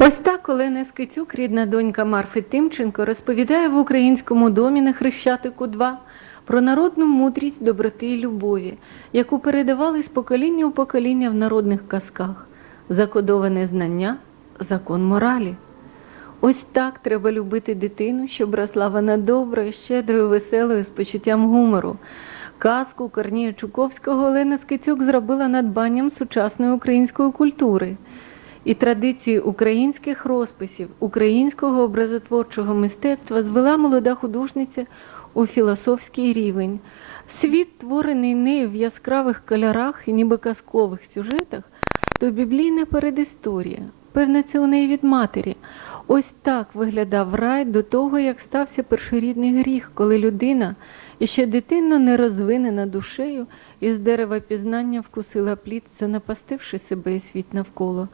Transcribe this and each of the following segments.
Ось так Олена Скицюк, рідна донька Марфи Тимченко, розповідає в українському домі на Хрещатику 2 про народну мудрість, доброти і любові, яку передавали з покоління в покоління в народних казках. Закодоване знання, закон моралі. Ось так треба любити дитину, щоб росла вона доброю, щедрою, веселою, з почуттям гумору. Казку Корнія Чуковського Олена Скицюк зробила надбанням сучасної української культури і традиції українських розписів, українського образотворчого мистецтва звела молода художниця у філософський рівень. Світ, творений нею в яскравих кольорах і ніби казкових сюжетах, то біблійна передісторія. Певне, це у неї від матері. Ось так виглядав рай до того, як стався першорідний гріх, коли людина, іще дитинно не розвинена душею, із дерева пізнання вкусила плід, занапастивши себе і світ навколо.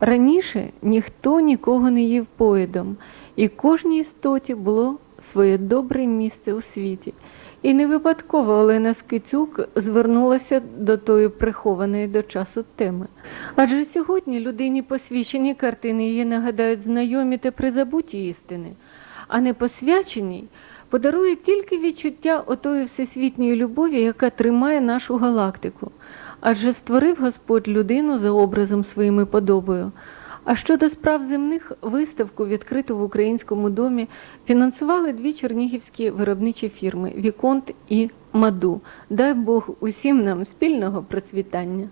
Раніше ніхто нікого не їв поїдом, і кожній істоті було своє добре місце у світі. І не випадково Олена Скицюк звернулася до тої прихованої до часу теми. Адже сьогодні людині посвячені картини її нагадають знайомі та призабуті істини, а не посвяченій подарує тільки відчуття отої всесвітньої любові, яка тримає нашу галактику. Адже створив Господь людину за образом своїм і подобою. А щодо справ земних, виставку, відкриту в українському домі, фінансували дві чернігівські виробничі фірми Віконт і Маду. Дай Бог усім нам спільного процвітання.